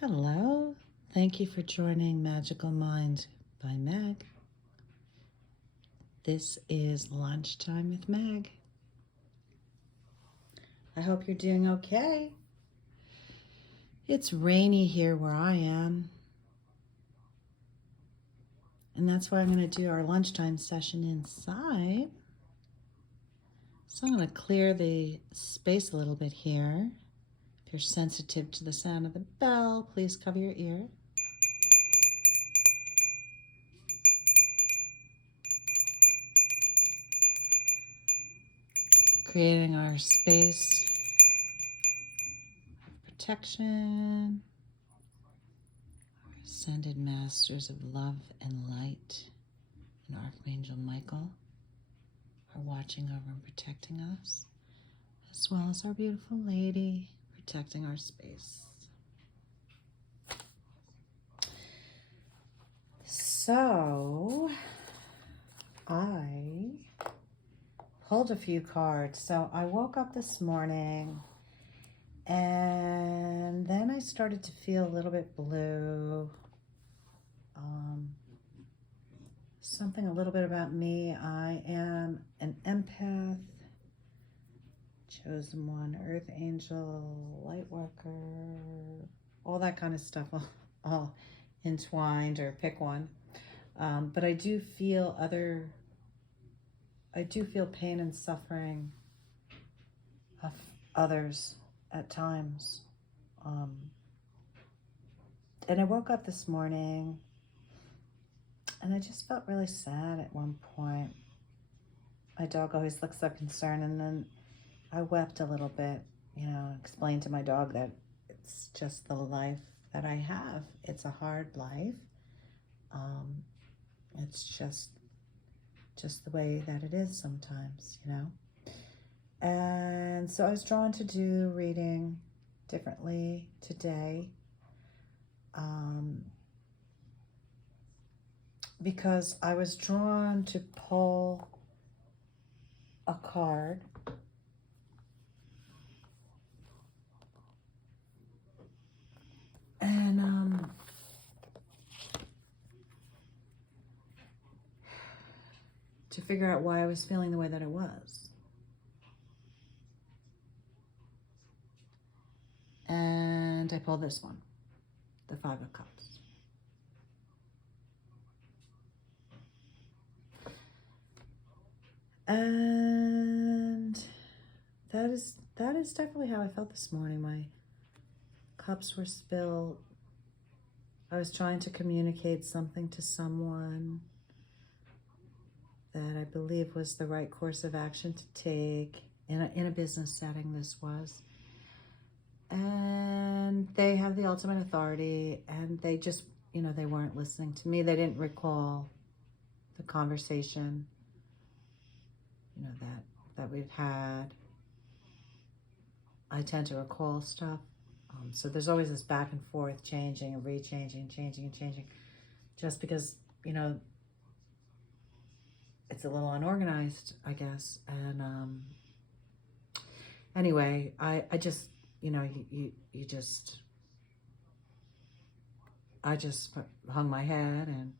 Hello. Thank you for joining Magical Mind by Meg. This is Lunchtime with Meg. I hope you're doing okay. It's rainy here where I am. And that's why I'm going to do our lunchtime session inside. So I'm going to clear the space a little bit here. If you're sensitive to the sound of the bell, please cover your ear. Creating our space of protection. Ascended Masters of Love and Light and Archangel Michael are watching over and protecting us, as well as our beautiful lady protecting our space. So I pulled a few cards. So I woke up this morning and then I started to feel a little bit blue. Something a little bit about me. I am an empath, chosen one, earth angel, light worker, all that kind of stuff, all entwined, or pick one. But I do feel pain and suffering of others at times. And I woke up this morning and I just felt really sad at one point. My dog always looks so concerned, and then I wept a little bit, explained to my dog that it's just the life that I have. It's a hard life. It's just the way that it is sometimes, And so I was drawn to do reading differently today. Because I was drawn to pull a card and to figure out why I was feeling the way that I was. And I pulled this one, the Five of Cups. And that is definitely how I felt this morning. My cups were spilled. I was trying to communicate something to someone that I believe was the right course of action to take in a business setting. This was, and they have the ultimate authority, and they just, they weren't listening to me. They didn't recall the conversation, that we've had. I tend to recall stuff. So there's always this back and forth, changing and rechanging, changing and changing, just because, it's a little unorganized, I guess. And anyway, I just, I just hung my head and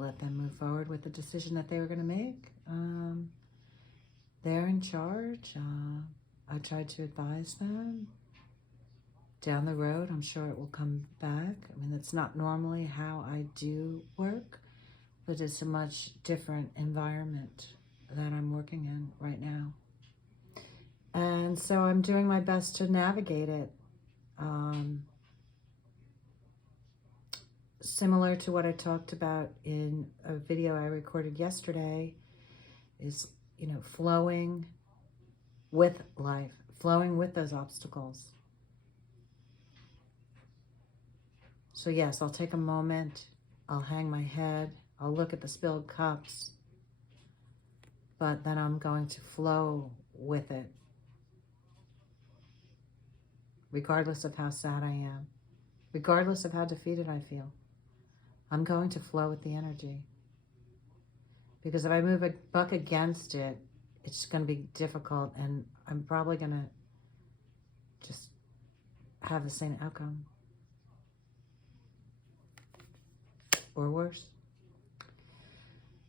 let them move forward with the decision that they were going to make. They're in charge. I tried to advise them. Down the road, I'm sure it will come back. I mean, that's not normally how I do work, but it's a much different environment that I'm working in right now. And so I'm doing my best to navigate it. Similar to what I talked about in a video I recorded yesterday is, flowing with life, flowing with those obstacles. So yes, I'll take a moment, I'll hang my head, I'll look at the spilled cups, but then I'm going to flow with it, regardless of how sad I am, regardless of how defeated I feel. I'm going to flow with the energy. Because if I move a buck against it, it's going to be difficult, and I'm probably going to just have the same outcome. Or worse.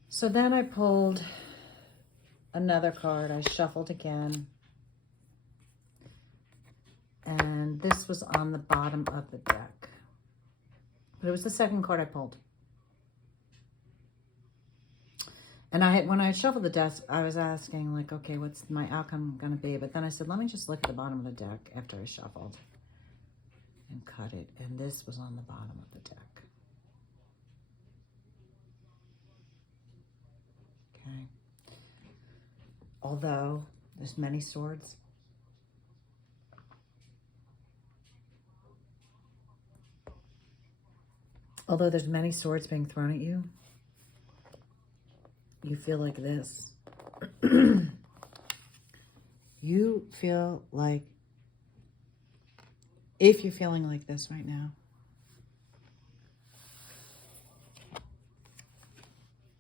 So then I pulled another card. I shuffled again. And this was on the bottom of the deck. But it was the second card I pulled. And when I shuffled the deck, I was asking, like, okay, what's my outcome going to be? But then I said, let me just look at the bottom of the deck after I shuffled and cut it. And this was on the bottom of the deck. Okay. Although there's many swords. Although there's many swords being thrown at you, you feel like this. You feel like, if you're feeling like this right now,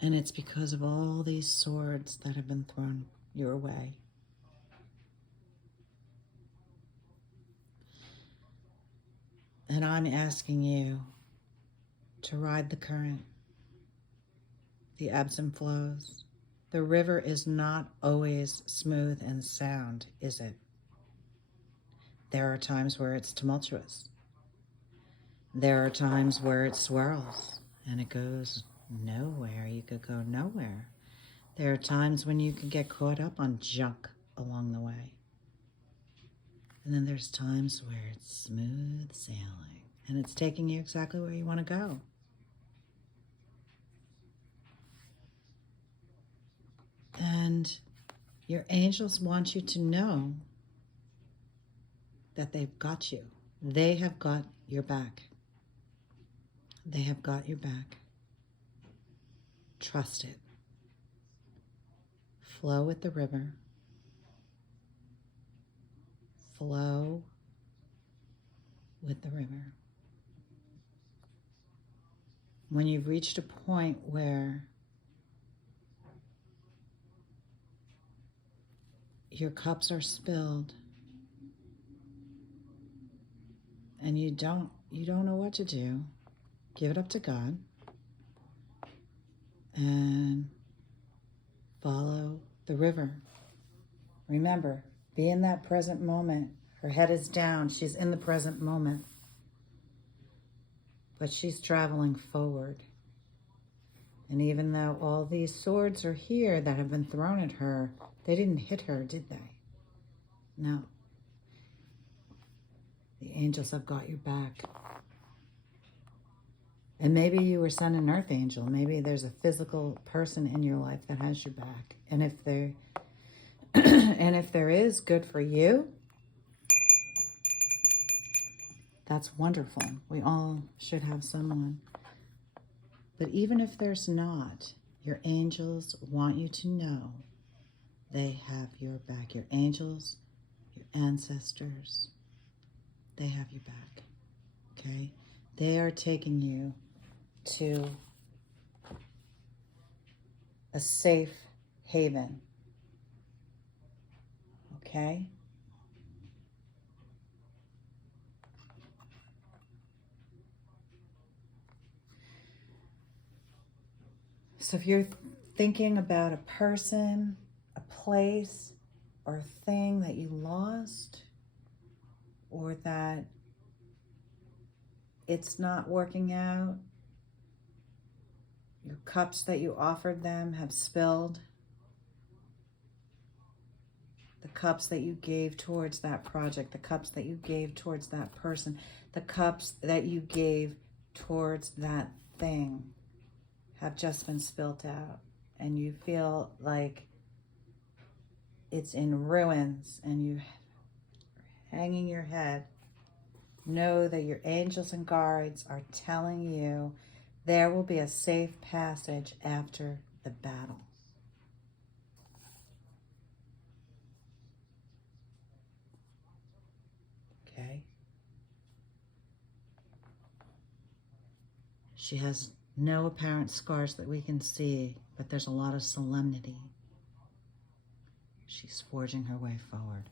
and it's because of all these swords that have been thrown your way. And I'm asking you to ride the current, the ebbs and flows. The river is not always smooth and sound, is it? There are times where it's tumultuous. There are times where it swirls and it goes nowhere. You could go nowhere. There are times when you could get caught up on junk along the way. And then there's times where it's smooth sailing and it's taking you exactly where you want to go. And your angels want you to know that they've got you. They have got your back. They have got your back. Trust it. Flow with the river. Flow with the river. When you've reached a point where your cups are spilled and you don't know what to do, give it up to God and follow the river. Remember, be in that present moment. Her head is down. She's in the present moment. But she's traveling forward. And even though all these swords are here that have been thrown at her, they didn't hit her, did they? No. The angels have got your back. And maybe you were sent an earth angel. Maybe there's a physical person in your life that has your back. And if there is, good for you. That's wonderful. We all should have someone. But even if there's not, your angels want you to know they have your back. Your angels, your ancestors, they have your back. Okay? They are taking you to a safe haven. Okay? So if you're thinking about a person, a place, or a thing that you lost, or that it's not working out, your cups that you offered them have spilled, the cups that you gave towards that project, the cups that you gave towards that person, the cups that you gave towards that thing have just been spilt out, and you feel like it's in ruins and you're hanging your head, know that your angels and guards are telling you there will be a safe passage after the battle. Okay? She has no apparent scars that we can see, but there's a lot of solemnity. She's forging her way forward.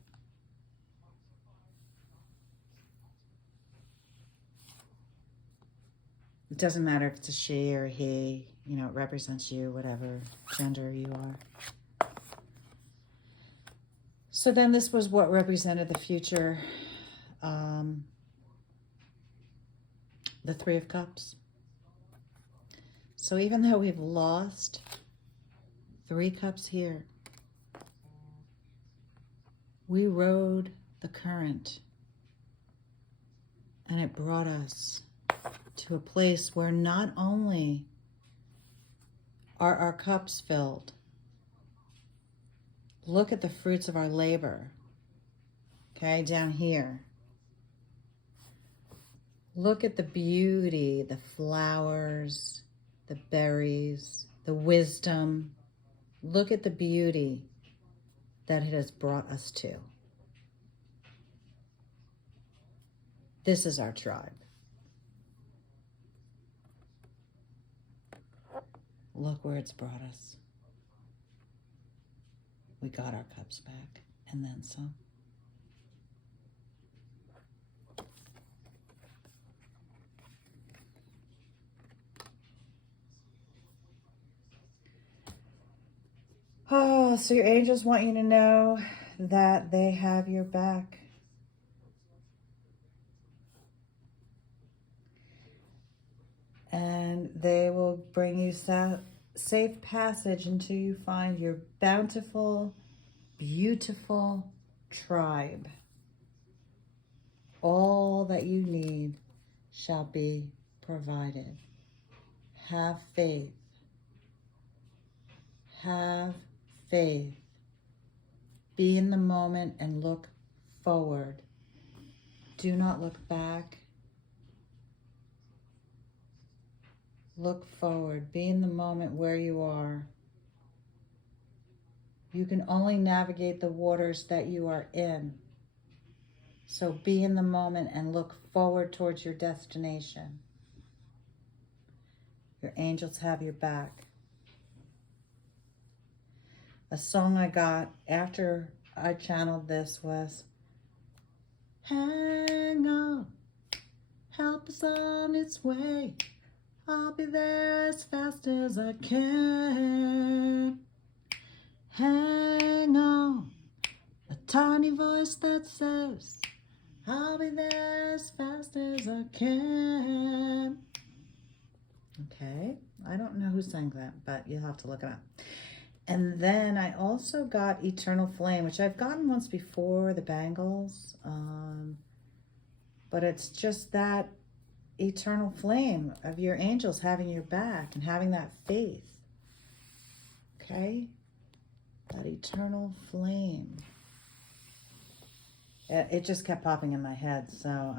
It doesn't matter if it's a she or a he, you know, it represents you, whatever gender you are. So then this was what represented the future. The Three of Cups. So even though we've lost 3 cups here, we rode the current and it brought us to a place where not only are our cups filled, look at the fruits of our labor, okay, down here. Look at the beauty, the flowers, the berries, the wisdom. Look at the beauty that it has brought us to. This is our tribe. Look where it's brought us. We got our cups back and then some. Oh, so your angels want you to know that they have your back. And they will bring you safe passage until you find your bountiful, beautiful tribe. All that you need shall be provided. Have faith. Have faith. Be in the moment and look forward. Do not look back. Look forward. Be in the moment where you are. You can only navigate the waters that you are in. So be in the moment and look forward towards your destination. Your angels have your back. A song I got after I channeled this was, hang on, help is on its way. I'll be there as fast as I can. Hang on, a tiny voice that says, I'll be there as fast as I can. Okay, I don't know who sang that, but you'll have to look it up. And then I also got Eternal Flame, which I've gotten once before, the bangles. But it's just that eternal flame of your angels having your back and having that faith. Okay? That eternal flame. It just kept popping in my head. So,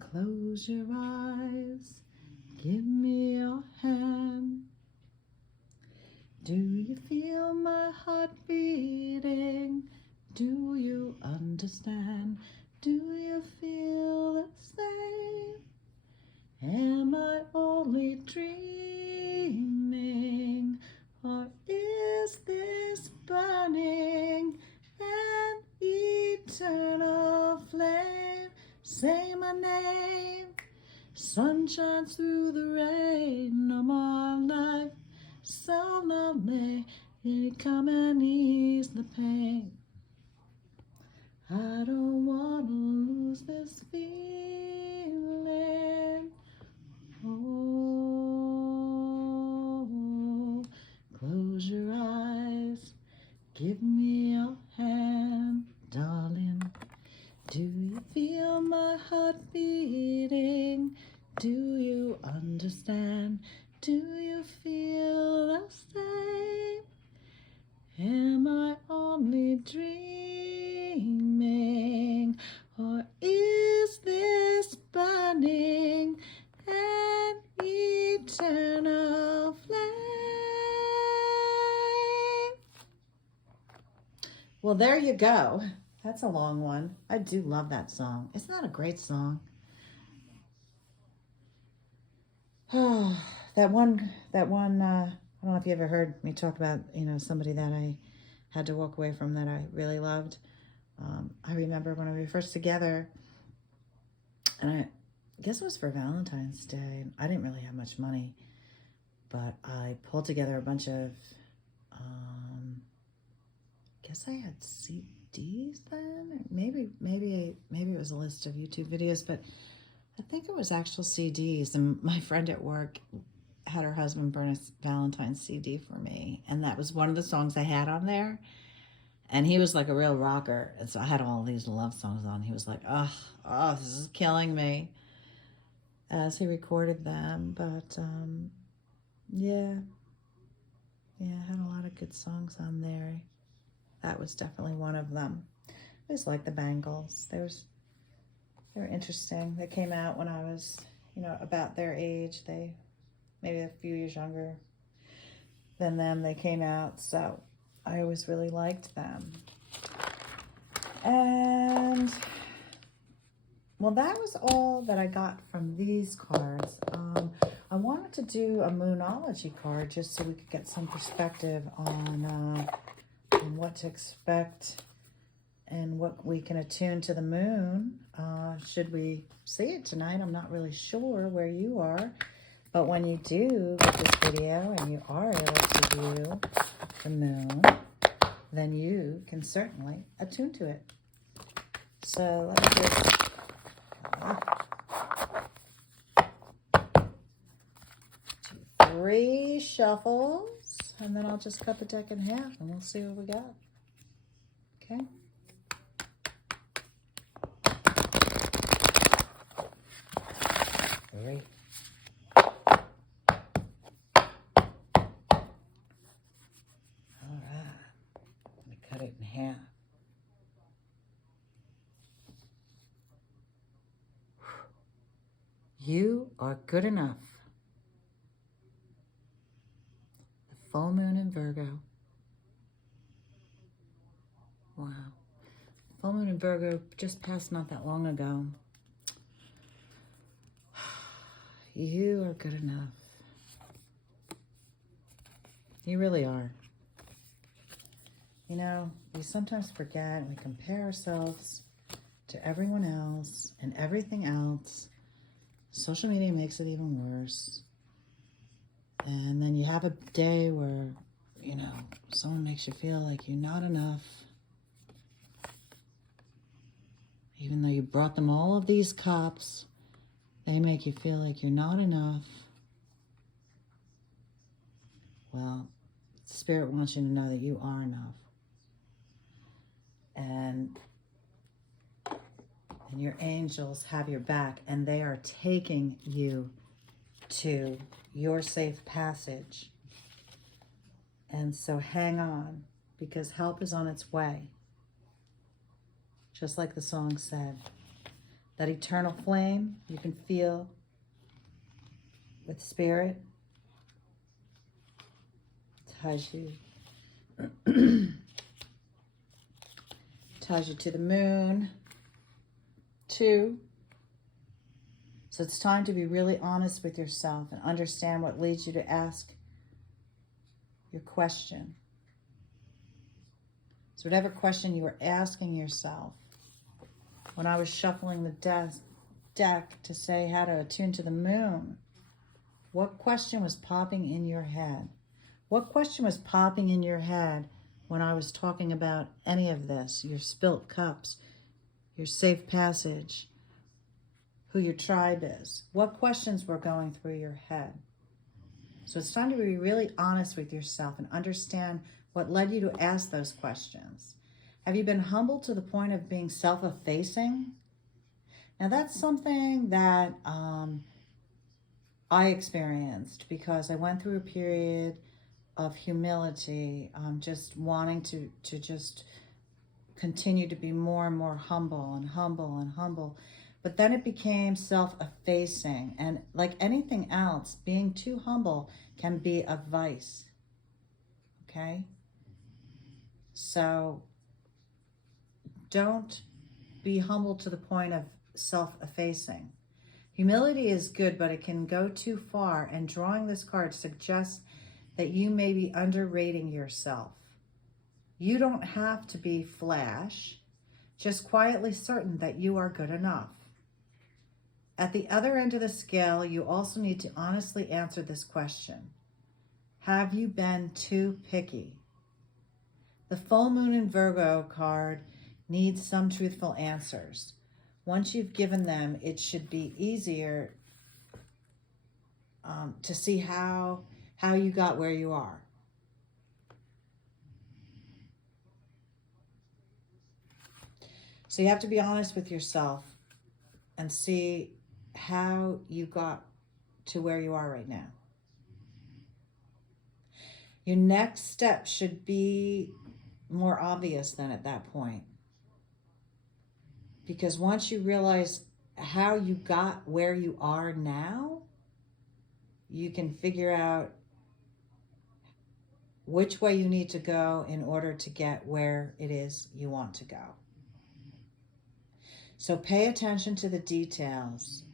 close your eyes. Give me your hand. Do you feel my heart beating? Do you understand? Do you feel the same? Am I only dreaming? Or is this burning an eternal flame? Say my name. Sun shines through the rain of my life. So lonely, you come and ease the pain. I don't want to lose this feeling. Oh, close your eyes. Give me your hand, darling. Do you feel my heart beating? Do you understand? Do you feel the same? Am I only dreaming? Or is this burning an eternal flame? Well, there you go. That's a long one. I do love that song. Isn't that a great song? Oh, that one, I don't know if you ever heard me talk about, somebody that I had to walk away from that I really loved. I remember when we were first together, and I guess it was for Valentine's Day. I didn't really have much money, but I pulled together a bunch of, I guess I had CDs then, or maybe it was a list of YouTube videos, but I think it was actual CDs. And my friend at work had her husband burn a Valentine's CD for me, and that was one of the songs I had on there. And he was like a real rocker, and so I had all these love songs on. He was like, oh, this is killing me, as he recorded them. But yeah, I had a lot of good songs on there. That was definitely one of them. I just like the Bangles. They were interesting. They came out when I was, about their age. They maybe a few years younger than them. They came out, so I always really liked them. And well, that was all that I got from these cards. I wanted to do a Moonology card just so we could get some perspective on what to expect and what we can attune to the moon. Should we see it tonight? I'm not really sure where you are, but when you do get this video and you are able to view the moon, then you can certainly attune to it. So let me just... 3 shuffles, and then I'll just cut the deck in half and we'll see what we got. Okay. Great. All right. Let me cut it in half. You are good enough. The full moon in Virgo. Wow. Full moon in Virgo just passed not that long ago. You are good enough. You really are. We sometimes forget and we compare ourselves to everyone else and everything else. Social media makes it even worse. And then you have a day where, someone makes you feel like you're not enough. Even though you brought them all of these cups, they make you feel like you're not enough. Well, Spirit wants you to know that you are enough. And your angels have your back, and they are taking you to your safe passage. And so hang on, because help is on its way. Just like the song said, that eternal flame you can feel with Spirit ties you to the moon too. So it's time to be really honest with yourself and understand what leads you to ask your question. So whatever question you were asking yourself, when I was shuffling the deck to say how to attune to the moon, what question was popping in your head? What question was popping in your head when I was talking about any of this? Your spilt cups, your safe passage, who your tribe is. What questions were going through your head? So it's time to be really honest with yourself and understand what led you to ask those questions. Have you been humbled to the point of being self-effacing? Now that's something that I experienced because I went through a period of humility, just wanting to just continue to be more and more humble and humble and humble. But then it became self-effacing. And like anything else, being too humble can be a vice. Okay? So don't be humble to the point of self-effacing. Humility is good, but it can go too far. And drawing this card suggests that you may be underrating yourself. You don't have to be flash, just quietly certain that you are good enough. at the other end of the scale, you also need to honestly answer this question. Have you been too picky? The full moon in Virgo card needs some truthful answers. Once you've given them, it should be easier to see how you got where you are. So you have to be honest with yourself and see how you got to where you are right now. Your next step should be more obvious than at that point. Because once you realize how you got where you are now, you can figure out which way you need to go in order to get where it is you want to go. So pay attention to the details.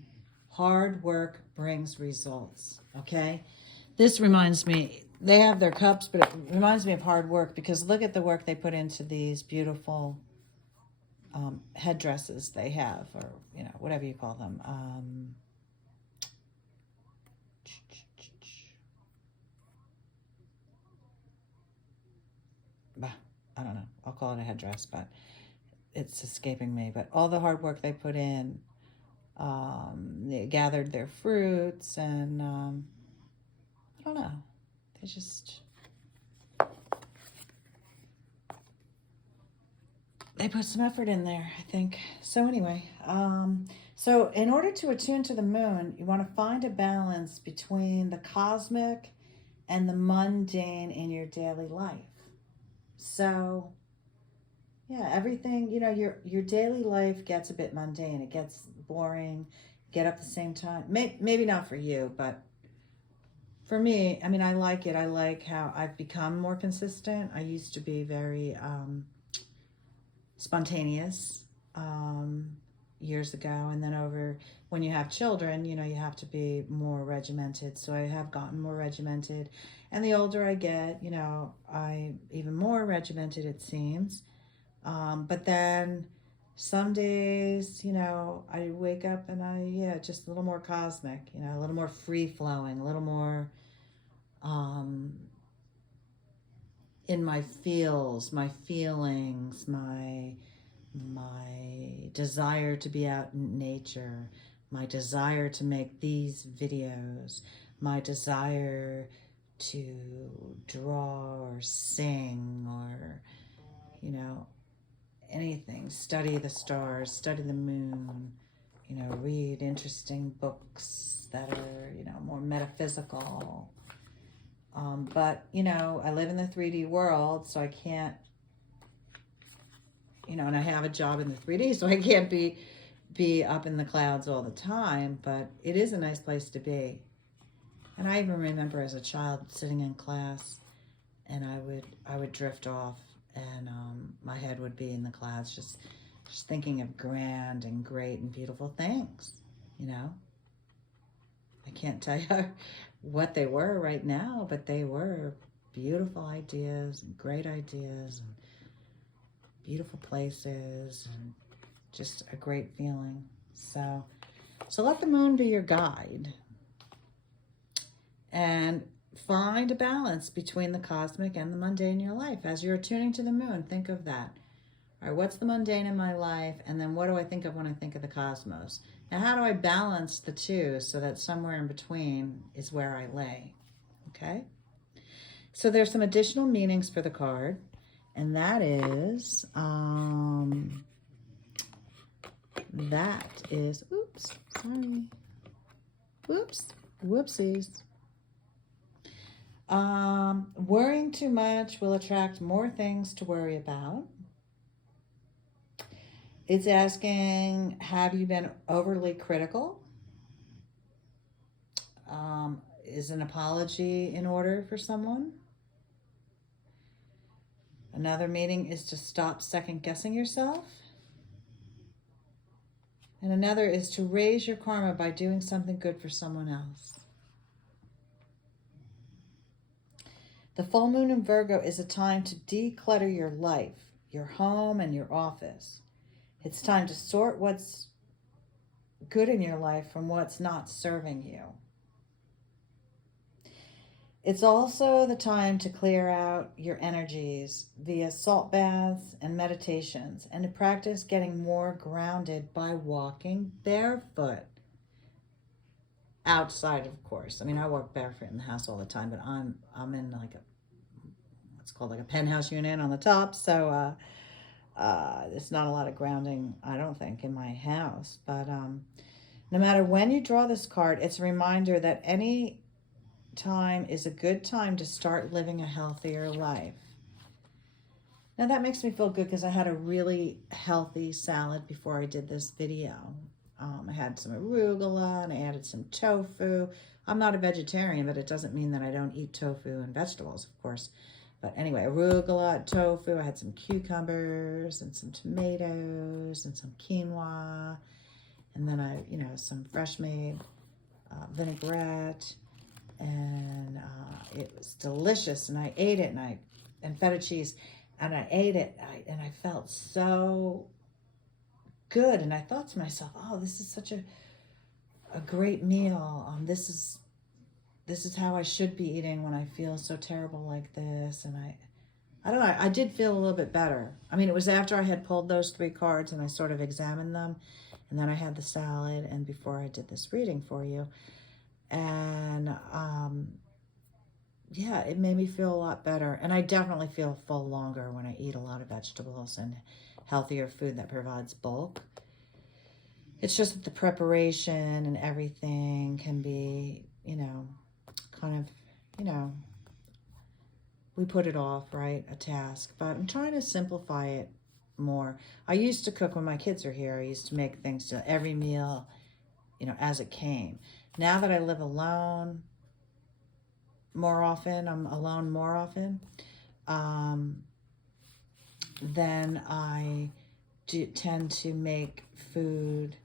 Hard work brings results, okay? This reminds me, they have their cups, but it reminds me of hard work because look at the work they put into these beautiful headdresses they have, or, you know, whatever you call them. I don't know. I'll call it a headdress, but it's escaping me. But all the hard work they put in, they gathered their fruits, and I don't know. They just... they put some effort in there, I think. So anyway, so in order to attune to the moon, you want to find a balance between the cosmic and the mundane in your daily life. So, yeah, everything, you know, your daily life gets a bit mundane. It gets boring. Get up at the same time. Maybe not for you, but for me, I mean, I like it. I like how I've become more consistent. I used to be very spontaneous years ago, and then when you have children, you know, you have to be more regimented. So I have gotten more regimented, and the older I get, you know, I even more regimented, it seems. But then some days, you know, I wake up and just a little more cosmic, you know, a little more free flowing, a little more in my feels, my feelings, my desire to be out in nature, my desire to make these videos, my desire to draw or sing or, you know, anything, study the stars, study the moon, you know, read interesting books that are, you know, more metaphysical. But, you know, I live in the 3D world, so I can't, you know, and I have a job in the 3D, so I can't be up in the clouds all the time, but it is a nice place to be. And I even remember as a child sitting in class, and I would drift off, and my head would be in the clouds, just thinking of grand and great and beautiful things, you know. I can't tell you what they were right now, but they were beautiful ideas and great ideas and beautiful places and just a great feeling. So let the moon be your guide and find a balance between the cosmic and the mundane in your life. As you're attuning to the moon, think of that. All right, what's the mundane in my life? And then what do I think of when I think of the cosmos? Now, how do I balance the two so that somewhere in between is where I lay? Okay? So there's some additional meanings for the card. And that is, oops, sorry. Whoops, whoopsies. Worrying too much will attract more things to worry about. It's asking, have you been overly critical? Is an apology in order for someone? Another meaning is to stop second-guessing yourself. And another is to raise your karma by doing something good for someone else. The full moon in Virgo is a time to declutter your life, your home, and your office. It's time to sort what's good in your life from what's not serving you. It's also the time to clear out your energies via salt baths and meditations, and to practice getting more grounded by walking barefoot. Outside, of course. I mean, I walk barefoot in the house all the time, but I'm in like what's called like a penthouse unit on the top, so there's not a lot of grounding, I don't think, in my house. But no matter when you draw this card, it's a reminder that any time is a good time to start living a healthier life. Now that makes me feel good because I had a really healthy salad before I did this video. I had some arugula and I added some tofu. I'm not a vegetarian, but it doesn't mean that I don't eat tofu and vegetables, of course. But anyway, arugula, tofu, I had some cucumbers and some tomatoes and some quinoa. And then some fresh made vinaigrette. And it was delicious, and I ate it, and feta cheese, and I ate it, and I felt so good, and I thought to myself, oh, this is such a great meal. This is how I should be eating when I feel so terrible like this. And I don't know, I did feel a little bit better. I mean, it was after I had pulled those 3 cards and I sort of examined them, and then I had the salad, and before I did this reading for you. And yeah, it made me feel a lot better. And I definitely feel full longer when I eat a lot of vegetables and healthier food that provides bulk. It's just that the preparation and everything can be, we put it off, right? A task. But I'm trying to simplify it more. I used to cook when my kids are here. I used to make things to every meal, as it came. Now that I live alone more often, I'm alone more often, then I tend to make food.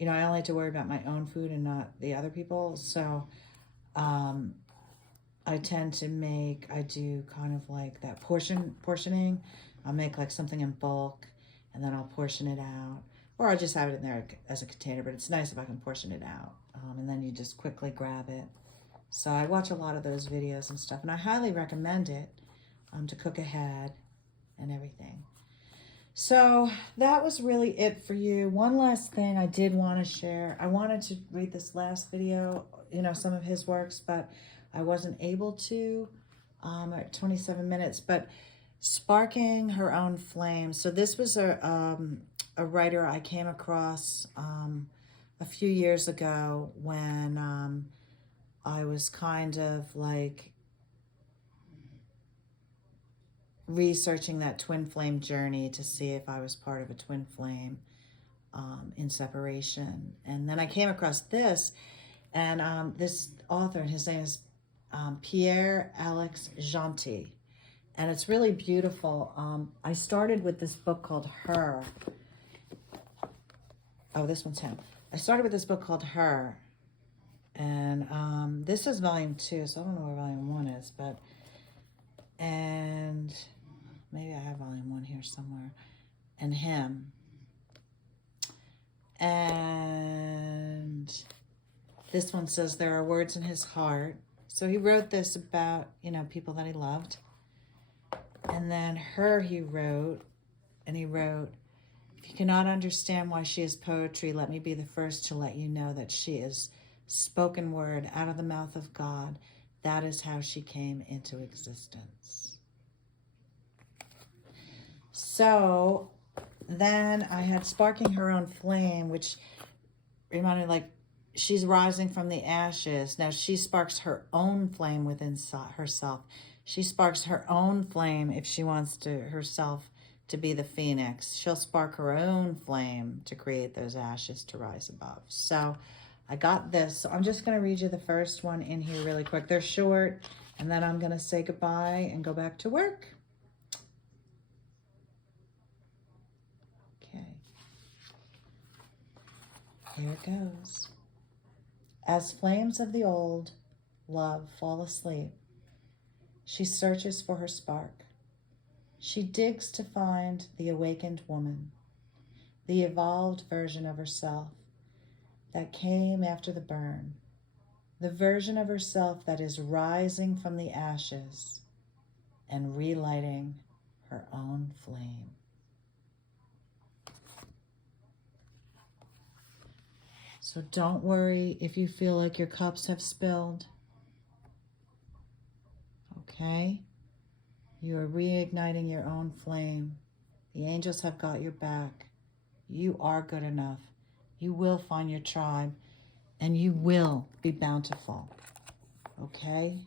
I only have to worry about my own food and not the other people. So I tend to I do kind of like that portioning. I'll make like something in bulk, and then I'll portion it out. Or I'll just have it in there as a container, but it's nice if I can portion it out. And then you just quickly grab it. So I watch a lot of those videos and stuff, and I highly recommend it to cook ahead and everything. So that was really it for you. One last thing I did want to share. I wanted to read this last video, some of his works, but I wasn't able to at 27 minutes. But Sparking Her Own Flame. So this was a writer I came across a few years ago when I was kind of like researching that twin flame journey to see if I was part of a twin flame in separation. And then I came across this, and this author, and his name is Pierre-Alex Gentil. And it's really beautiful. I started with this book called Her. Oh, this one's him. I started with this book called Her. And this is volume 2, so I don't know where volume 1 is, but, and maybe I have volume 1 here somewhere. And him. And this one says there are words in his heart. So he wrote this about, people that he loved. And then Her he wrote, and he wrote, if you cannot understand why she is poetry, let me be the first to let you know that she is spoken word out of the mouth of God. That is how she came into existence. So then I had Sparking Her Own Flame, which reminded me, like, she's rising from the ashes. Now she sparks her own flame within herself. She sparks her own flame if she wants herself to be the phoenix. She'll spark her own flame to create those ashes to rise above. So I got this. So I'm just going to read you the first one in here really quick. They're short, and then I'm going to say goodbye and go back to work. Okay. Here it goes. As flames of the old love fall asleep, she searches for her spark. She digs to find the awakened woman, the evolved version of herself that came after the burn, the version of herself that is rising from the ashes and relighting her own flame. So don't worry if you feel like your cups have spilled. Okay? You are reigniting your own flame. The angels have got your back. You are good enough. You will find your tribe, and you will be bountiful. Okay?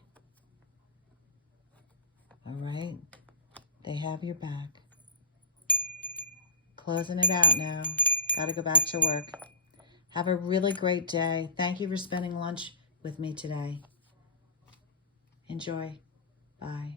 All right? They have your back. Closing it out now. Got to go back to work. Have a really great day. Thank you for spending lunch with me today. Enjoy. Bye.